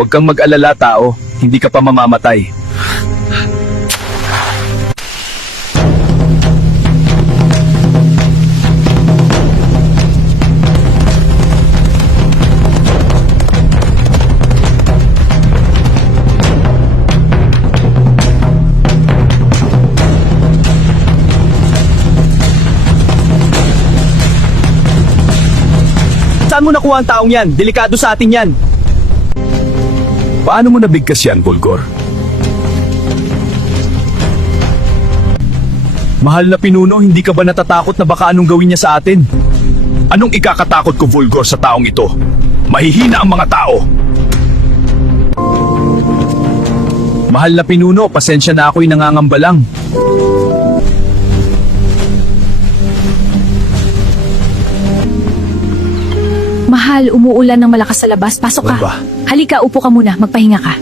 Huwag kang mag-alala, tao. Hindi ka pa mamamatay. Saan mo nakuha ang taong yan? Delikado sa atin yan. Paano mo nabigkas yan, Volgor? Mahal na pinuno, hindi ka ba natatakot na baka anong gawin niya sa atin? Anong ikakatakot ko, Volgor, sa taong ito? Mahihina ang mga tao. Mahal na pinuno, pasensya na ako'y nangangamba lang. Mahal, umuulan ng malakas sa labas. Pasok ka. Ano ba? Halika, upo ka muna. Magpahinga ka.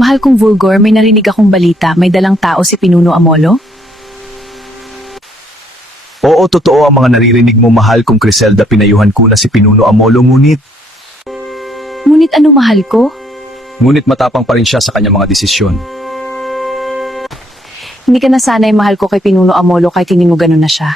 Mahal kong Volgor, may narinig akong balita. May dalang tao si Pinuno Amolo? Oo, totoo ang mga naririnig mo, mahal kong Criselda. Pinayuhan ko na si Pinuno Amolo, ngunit Ngunit ano, mahal ko? matapang pa rin siya sa kanyang mga desisyon. Hindi ka nasanay, mahal ko, kay Pinuno Amolo kahit hindi mo ganun na siya.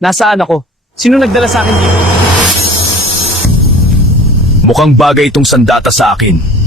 Nasaan ako? Sino nagdala sa akin dito? Mukhang bagay itong sandata sa akin.